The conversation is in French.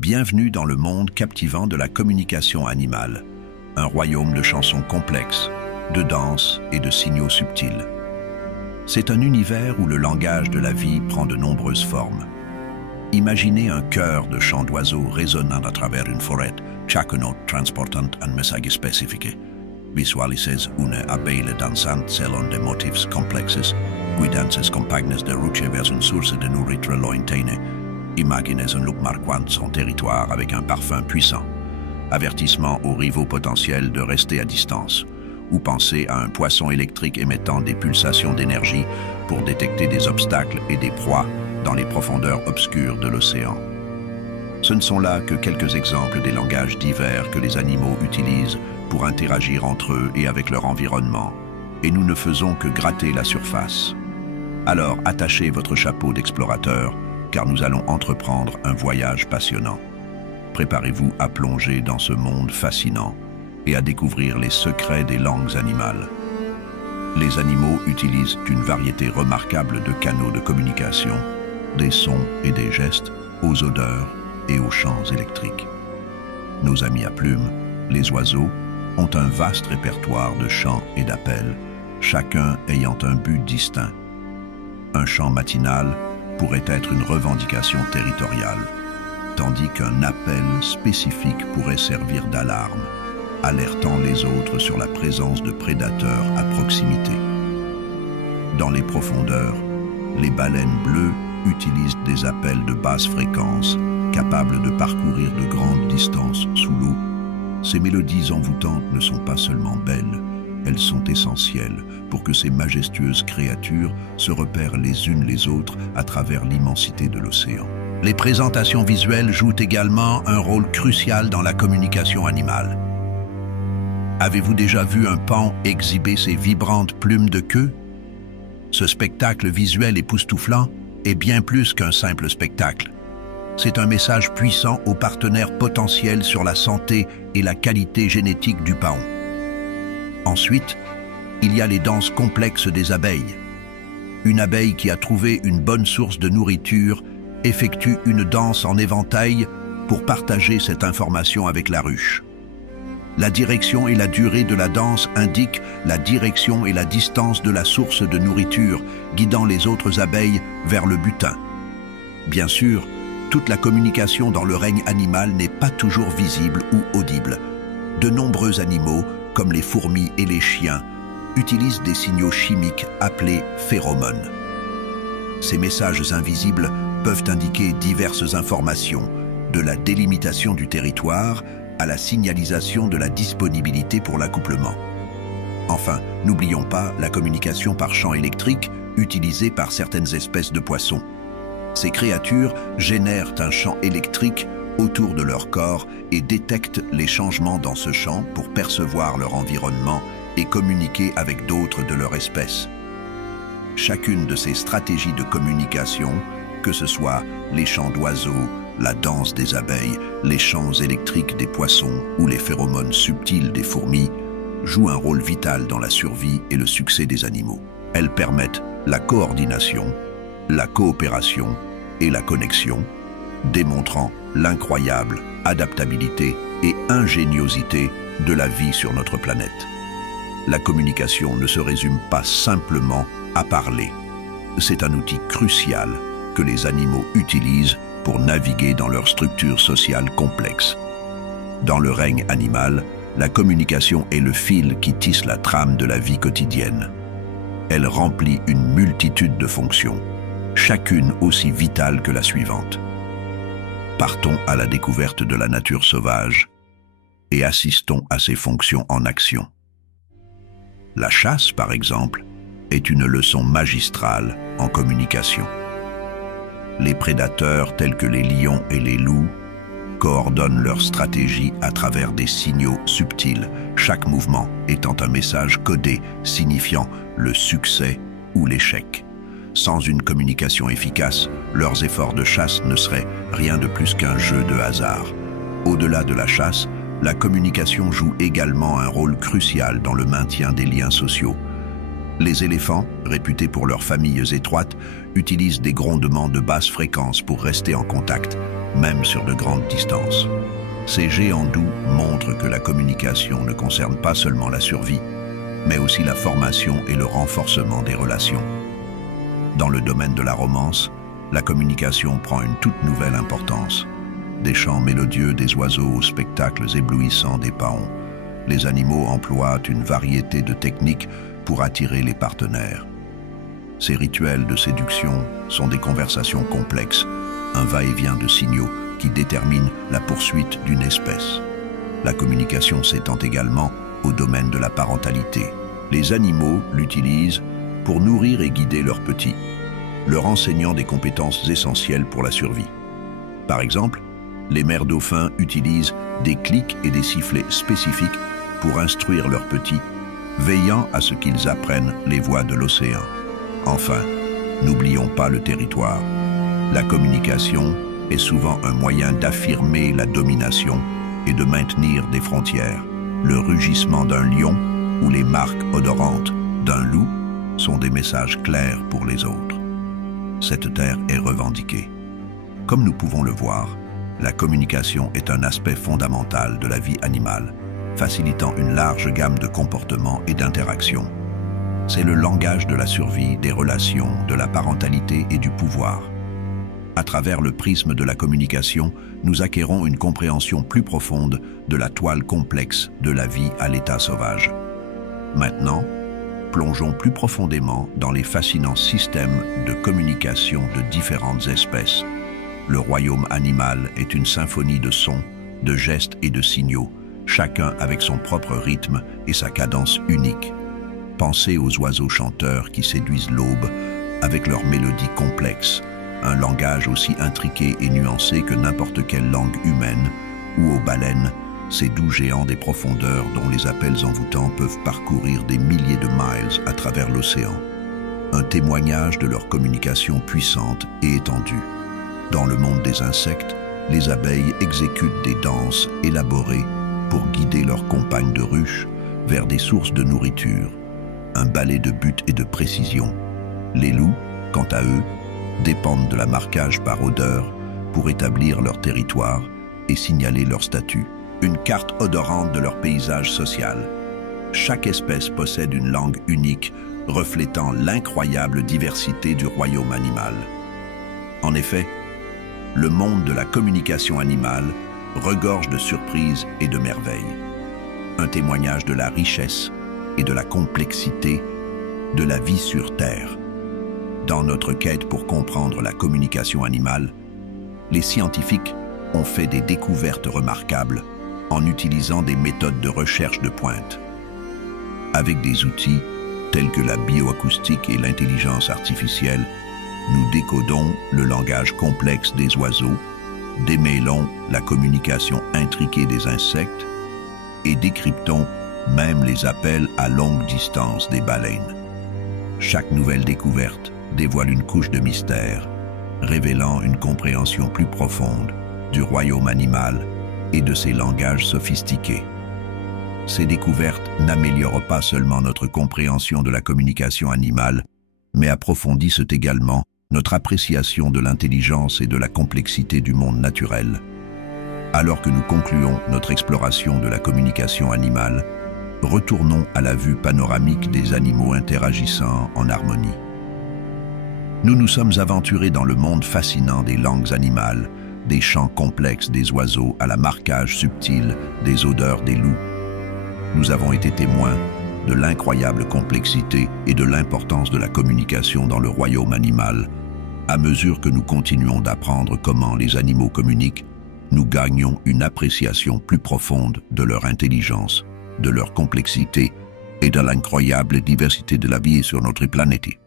Bienvenue dans le monde captivant de la communication animale, un royaume de chansons complexes, de danses et de signaux subtils. C'est un univers où le langage de la vie prend de nombreuses formes. Imaginez un chœur de chants d'oiseaux résonnant à travers une forêt, chaque note transportant un message spécifique. Visualisez une abeille dansante selon des motifs complexes, guidant ses compagnes de route vers une source de nourriture lointaine. Imaginez un loup marquant son territoire avec un parfum puissant. Avertissement aux rivaux potentiels de rester à distance. Ou pensez à un poisson électrique émettant des pulsations d'énergie pour détecter des obstacles et des proies dans les profondeurs obscures de l'océan. Ce ne sont là que quelques exemples des langages divers que les animaux utilisent pour interagir entre eux et avec leur environnement, et nous ne faisons que gratter la surface. Alors attachez votre chapeau d'explorateur, car nous allons entreprendre un voyage passionnant. Préparez-vous à plonger dans ce monde fascinant et à découvrir les secrets des langues animales. Les animaux utilisent une variété remarquable de canaux de communication, des sons et des gestes, aux odeurs et aux chants électriques. Nos amis à plumes, les oiseaux, ont un vaste répertoire de chants et d'appels, chacun ayant un but distinct. Un chant matinal pourrait être une revendication territoriale, tandis qu'un appel spécifique pourrait servir d'alarme, alertant les autres sur la présence de prédateurs à proximité. Dans les profondeurs, les baleines bleues utilisent des appels de basse fréquence, capables de parcourir de grandes distances sous l'eau. Ces mélodies envoûtantes ne sont pas seulement belles, elles sont essentielles pour que ces majestueuses créatures se repèrent les unes les autres à travers l'immensité de l'océan. Les présentations visuelles jouent également un rôle crucial dans la communication animale. Avez-vous déjà vu un paon exhiber ses vibrantes plumes de queue? Ce spectacle visuel époustouflant est bien plus qu'un simple spectacle. C'est un message puissant aux partenaires potentiels sur la santé et la qualité génétique du paon. Ensuite, il y a les danses complexes des abeilles. Une abeille qui a trouvé une bonne source de nourriture effectue une danse en éventail pour partager cette information avec la ruche. La direction et la durée de la danse indiquent la direction et la distance de la source de nourriture, guidant les autres abeilles vers le butin. Bien sûr, toute la communication dans le règne animal n'est pas toujours visible ou audible. De nombreux animaux, comme les fourmis et les chiens, utilisent des signaux chimiques appelés phéromones. Ces messages invisibles peuvent indiquer diverses informations, de la délimitation du territoire à la signalisation de la disponibilité pour l'accouplement. Enfin, n'oublions pas la communication par champ électrique utilisée par certaines espèces de poissons. Ces créatures génèrent un champ électrique autour de leur corps et détectent les changements dans ce champ pour percevoir leur environnement et communiquer avec d'autres de leur espèce. Chacune de ces stratégies de communication, que ce soit les chants d'oiseaux, la danse des abeilles, les chants électriques des poissons ou les phéromones subtils des fourmis, joue un rôle vital dans la survie et le succès des animaux. Elles permettent la coordination, la coopération et la connexion, démontrant l'incroyable adaptabilité et ingéniosité de la vie sur notre planète. La communication ne se résume pas simplement à parler. C'est un outil crucial que les animaux utilisent pour naviguer dans leur structure sociale complexe. Dans le règne animal, la communication est le fil qui tisse la trame de la vie quotidienne. Elle remplit une multitude de fonctions, chacune aussi vitale que la suivante. Partons à la découverte de la nature sauvage et assistons à ses fonctions en action. La chasse, par exemple, est une leçon magistrale en communication. Les prédateurs tels que les lions et les loups coordonnent leur stratégie à travers des signaux subtils, chaque mouvement étant un message codé signifiant le succès ou l'échec. Sans une communication efficace, leurs efforts de chasse ne seraient rien de plus qu'un jeu de hasard. Au-delà de la chasse, la communication joue également un rôle crucial dans le maintien des liens sociaux. Les éléphants, réputés pour leurs familles étroites, utilisent des grondements de basse fréquence pour rester en contact, même sur de grandes distances. Ces géants doux montrent que la communication ne concerne pas seulement la survie, mais aussi la formation et le renforcement des relations. Dans le domaine de la romance, la communication prend une toute nouvelle importance. Des chants mélodieux des oiseaux aux spectacles éblouissants des paons, les animaux emploient une variété de techniques pour attirer les partenaires. Ces rituels de séduction sont des conversations complexes, un va-et-vient de signaux qui déterminent la poursuite d'une espèce. La communication s'étend également au domaine de la parentalité. Les animaux l'utilisent pour nourrir et guider leurs petits, leur enseignant des compétences essentielles pour la survie. Par exemple, les mères dauphins utilisent des clics et des sifflets spécifiques pour instruire leurs petits, veillant à ce qu'ils apprennent les voies de l'océan. Enfin, n'oublions pas le territoire. La communication est souvent un moyen d'affirmer la domination et de maintenir des frontières. Le rugissement d'un lion ou les marques odorantes d'un loup sont des messages clairs pour les autres. Cette terre est revendiquée. Comme nous pouvons le voir, la communication est un aspect fondamental de la vie animale, facilitant une large gamme de comportements et d'interactions. C'est le langage de la survie, des relations, de la parentalité et du pouvoir. À travers le prisme de la communication, nous acquérons une compréhension plus profonde de la toile complexe de la vie à l'état sauvage. Maintenant, plongeons plus profondément dans les fascinants systèmes de communication de différentes espèces. Le royaume animal est une symphonie de sons, de gestes et de signaux, chacun avec son propre rythme et sa cadence unique. Pensez aux oiseaux chanteurs qui séduisent l'aube avec leurs mélodies complexes, un langage aussi intriqué et nuancé que n'importe quelle langue humaine, ou aux baleines, ces doux géants des profondeurs dont les appels envoûtants peuvent parcourir des milliers de miles à travers l'océan. Un témoignage de leur communication puissante et étendue. Dans le monde des insectes, les abeilles exécutent des danses élaborées pour guider leurs compagnes de ruche vers des sources de nourriture, un ballet de but et de précision. Les loups, quant à eux, dépendent de la marquage par odeur pour établir leur territoire et signaler leur statut. Une carte odorante de leur paysage social. Chaque espèce possède une langue unique, reflétant l'incroyable diversité du royaume animal. En effet, le monde de la communication animale regorge de surprises et de merveilles. Un témoignage de la richesse et de la complexité de la vie sur Terre. Dans notre quête pour comprendre la communication animale, les scientifiques ont fait des découvertes remarquables en utilisant des méthodes de recherche de pointe. Avec des outils tels que la bioacoustique et l'intelligence artificielle, nous décodons le langage complexe des oiseaux, démêlons la communication intriquée des insectes et décryptons même les appels à longue distance des baleines. Chaque nouvelle découverte dévoile une couche de mystère, révélant une compréhension plus profonde du royaume animal et de ses langages sophistiqués. Ces découvertes n'améliorent pas seulement notre compréhension de la communication animale, mais approfondissent également notre appréciation de l'intelligence et de la complexité du monde naturel. Alors que nous concluons notre exploration de la communication animale, retournons à la vue panoramique des animaux interagissant en harmonie. Nous nous sommes aventurés dans le monde fascinant des langues animales, des chants complexes des oiseaux à la marquage subtil des odeurs des loups. Nous avons été témoins de l'incroyable complexité et de l'importance de la communication dans le royaume animal. À mesure que nous continuons d'apprendre comment les animaux communiquent, nous gagnons une appréciation plus profonde de leur intelligence, de leur complexité et de l'incroyable diversité de la vie sur notre planète.